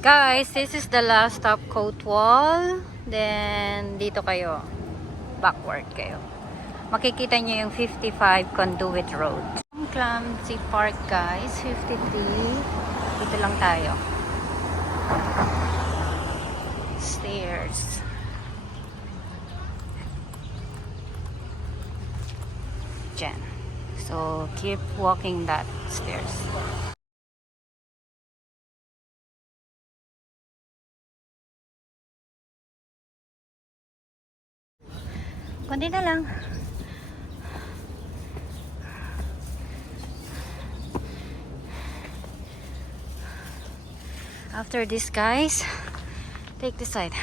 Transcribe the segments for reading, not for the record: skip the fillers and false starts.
Guys, this is the last stop, Coatwall. Then, dito kayo. Backward kayo. Makikita nyo yung 55 Conduit Road. Clamsy Park, guys. 53. Dito lang tayo. Stairs. Diyan. So, keep walking that stairs. Kundi na lang. After this, guys, take this side.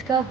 Let's go.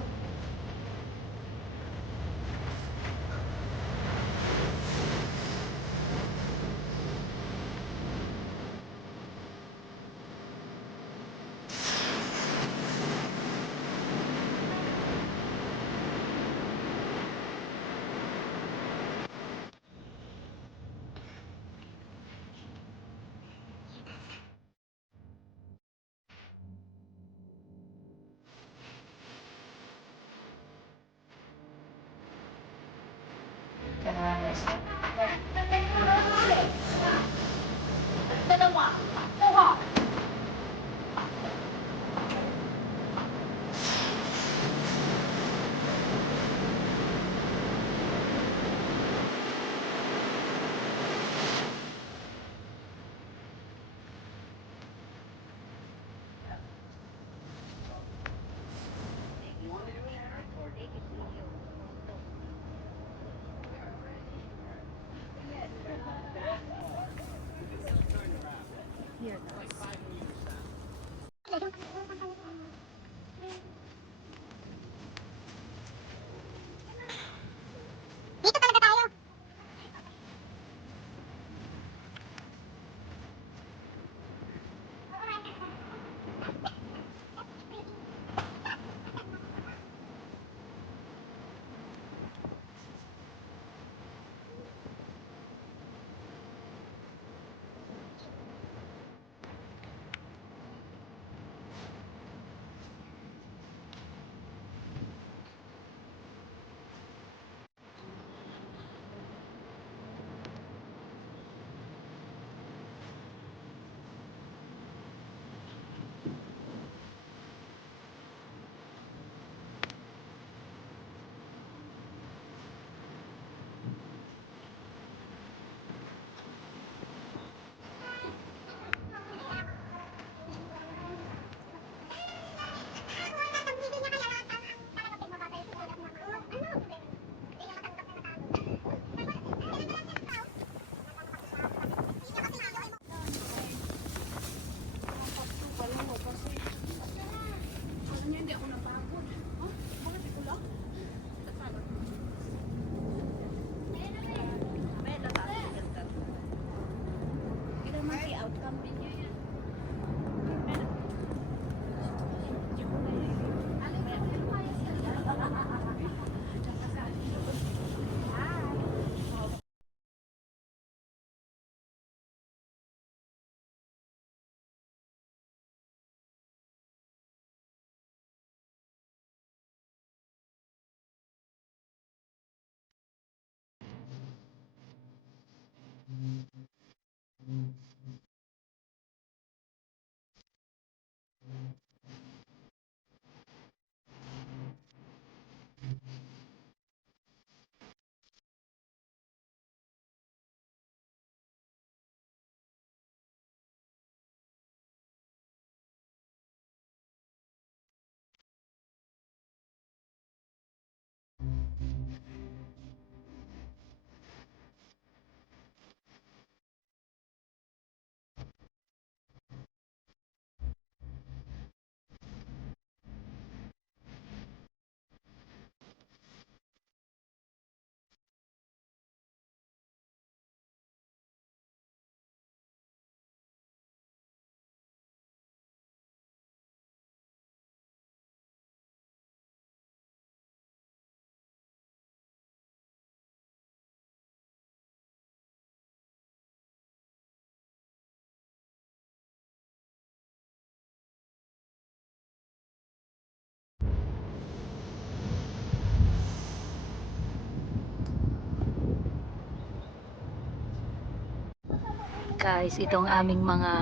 Guys, itong aming mga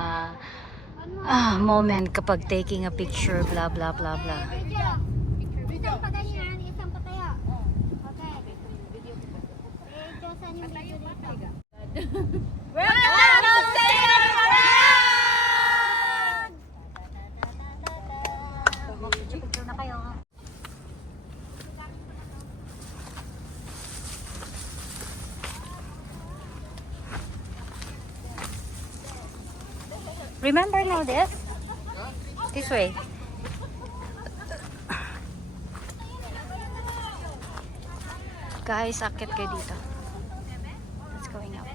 moment kapag taking a picture, blah blah blah blah. Isang pa ganyan, isang pa tayo. Okay. Diyosan yung video dito. Welcome to Picture na kayo. Remember now this? This way. Guys, akit kayo dito. Let's going up.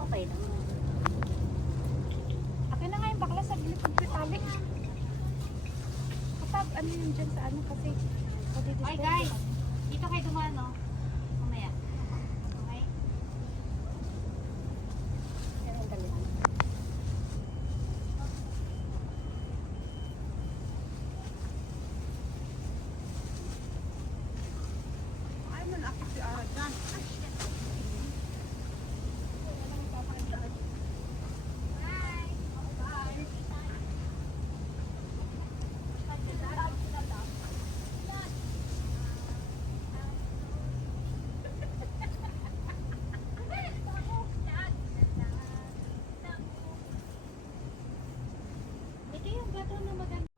Okay lang. Akin na nga yung bakla sa gilid ng pitali. Kapag ano yun dyan sa ano kasi. Oy guys, dito kayo dumaan, no? Mamaya. Okay? Ay, manakit si Ara dyan. Ito yung bato na maganda.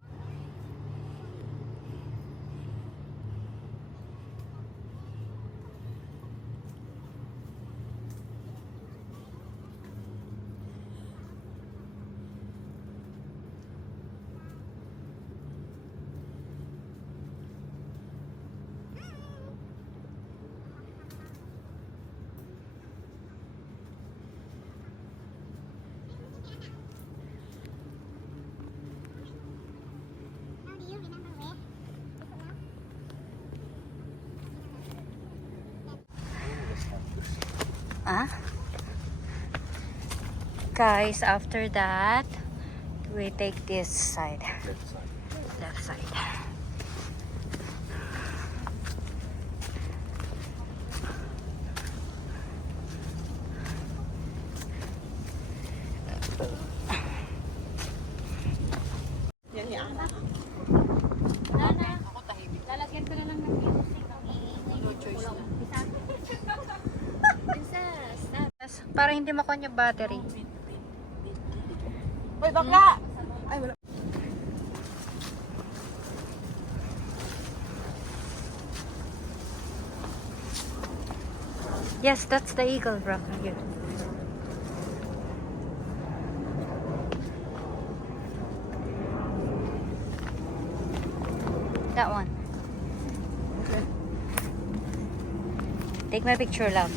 How do you remember where? Guys, after that, we take this side. Left side. Yan ni Ara. Nana, lalagyan ko na lang ng music. Ang iingay. No choice na. Princess, Yes, para hindi makon yung battery. Hoy, bakla! Ay, wala. Yes, that's the eagle, bro. Here. That one. Okay. Take my picture, love,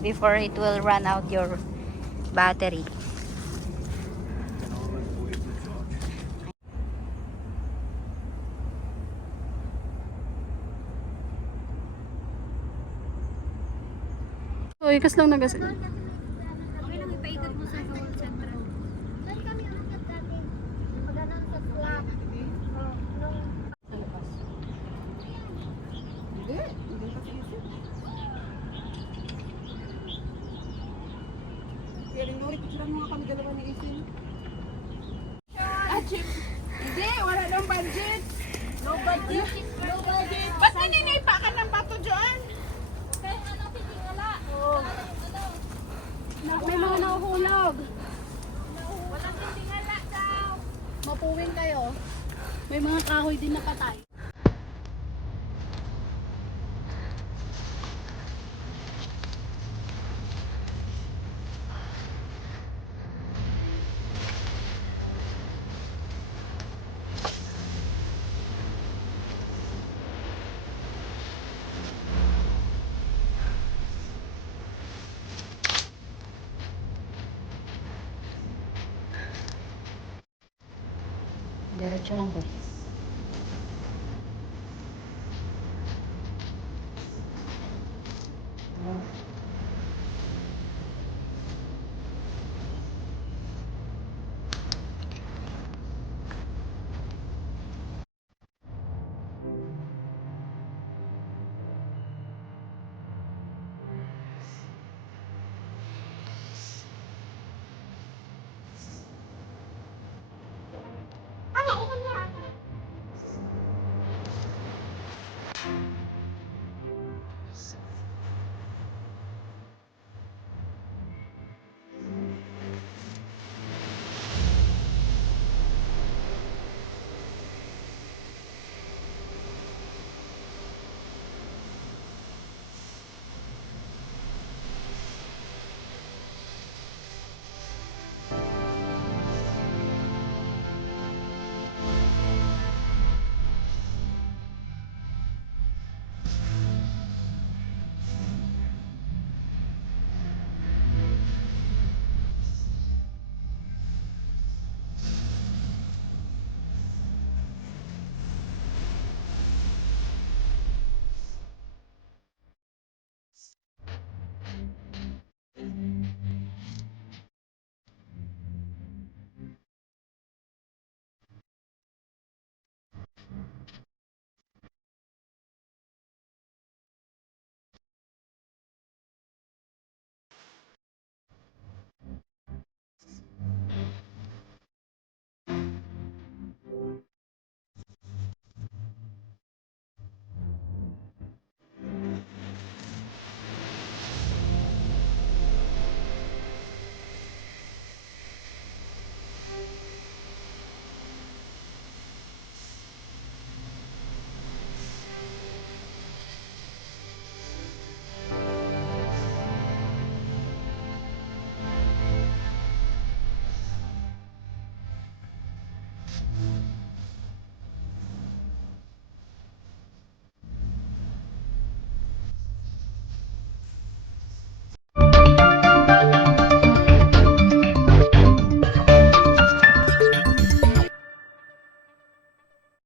before it will run out your battery. Hoy, kas lang nagas. okay lang ipaikot mo sa Hall Central. Doon kami umakyat dati. Pagano'n sa flat. Oh, nung Hindi. Hindi kasi isip. Kaya rin Lori, picturean mo nga kami dalawa ni Isin. Chip. Hindi, wala nang budget. No budget. No budget. Ba't nininipa ka ng bato dyan? kaya ano, titingala. May mga nahuhulog. Walang titingala daw. Mapuwing kayo. May mga kahoy din na patay. Diretso lang, boy.